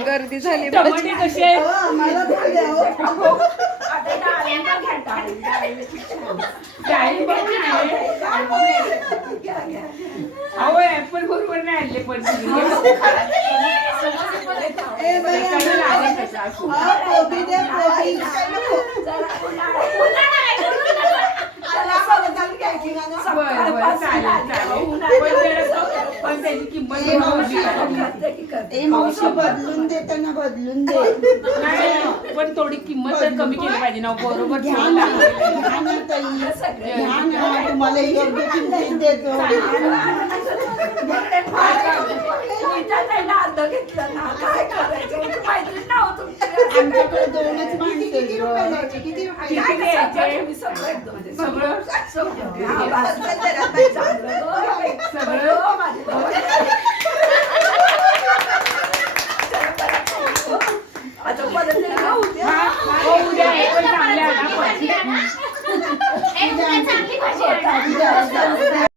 गर्दी झाली टमाटे कसे आहेत? अहो ऍपल बरोबर नाही आणले पण पण त्याची किंमत बदलून देताना बदलून दे. पण थोडी किंमत तर कमी केली पाहिजे ना बरोबर. तुम्हाला योग्य किंमत देतो. आमच्याकडे दोनच माणसं उद्या